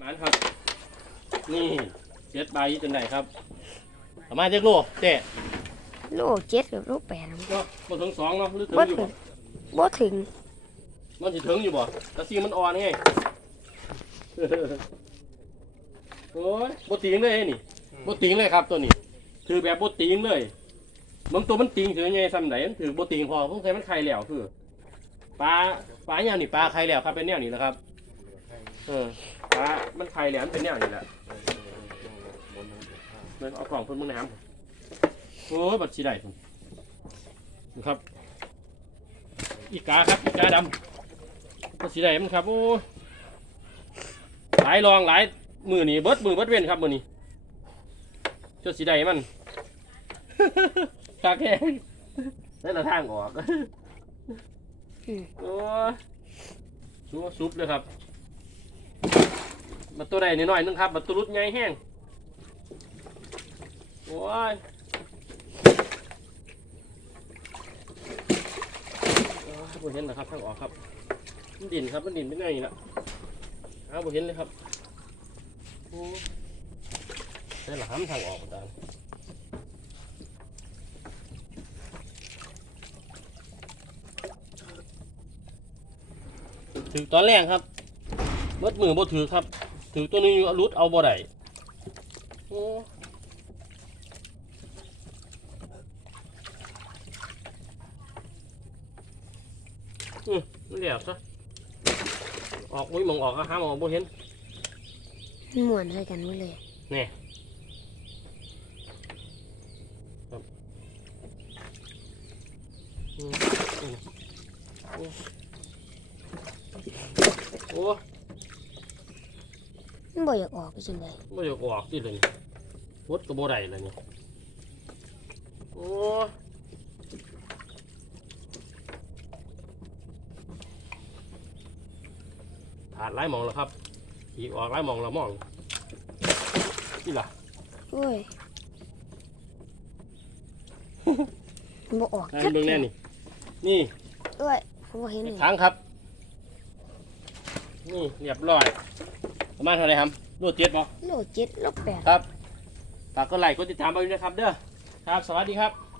หมานครับ นี่เจ็ดใบจนไหนครับประมาณเจ็ดโลเจ๊โลเจ็ดกับโลแปดเนาะบ่ถึงสองเนาะหรือถึงบ่อยู่ถึบ่งบ่ถึงมันสิถึงอยู่บ่แต่ซีมันอ่อนไง โอ้ยบ่ติงเลยนี่บ่ติงเลยครับตัวนี้ ถือแบบบ่ติงเลยบางตัวมันติงถือไงซ้ำไหนมันถือบ่ติงพอสงสัยมันไข่แล้วคือปลาปลาอย่างนี้ปลาไข่แล้วครับเป็นแนวนี้นะครับ เออปลา มันไข่แล้วมันเป็นแนวนี้แหละเดินเอากล่องพ่นมึงน้ำโอ้บัดชีได้พุ่นะครับ อีกาครับ อีกาดำบัดชีได้มันครับ โอ้ หลายรองหลายมือนี่เบิดมือเบิดเว้นครับมือนี่เจ้าสีได้มันคาแค่ได้ละทางออกโอ้ยซุปซุปเลยครับ มาตัวใดนิดหน่อยนึงครับมาตัวรุดใหญ่แห้งโอ้ยโอ้ยบ่เห็นนะครับทางออกครับมันดินครับมันดินเป็นไงนี่ละหาบ่เห็นเลยครับโอ้ยได้หลามทางออกอาจารย์ถือตอนแรกครับเบิดมือบ่ถือครับ ถือตัวนี้รุดเอาบ่ได้โอ้อืมมันเหลียบซะออกมุ้ยมองออกก็หาหมองบ่เห็นม่วนใส่กันหมดเลยนี่ครับอืมอืมโอ้โอ้ มันบ่อยากออกจังได๋ไม่อยากออกที่เลยวดก็บ่ได้เลยนี่โอ้ผ่านไล่มองแล้วครับขี่ออกไล่มองแล้วมองนี่ล่ะโอ้ยบ่ออกนั่นเบิ่งแน่นี่นี่เอ้ยผมบ่เห็นอีนี่กครั้งครับ นี่เรียบร้อย ประมาณเท่าไหรครับรูดเจ็ดบ่โลเจ็ดโลแปด ครับฝากกดไลค์กดติดตามไปด้วยนะครับ เด้อครับ สวัสดีครับ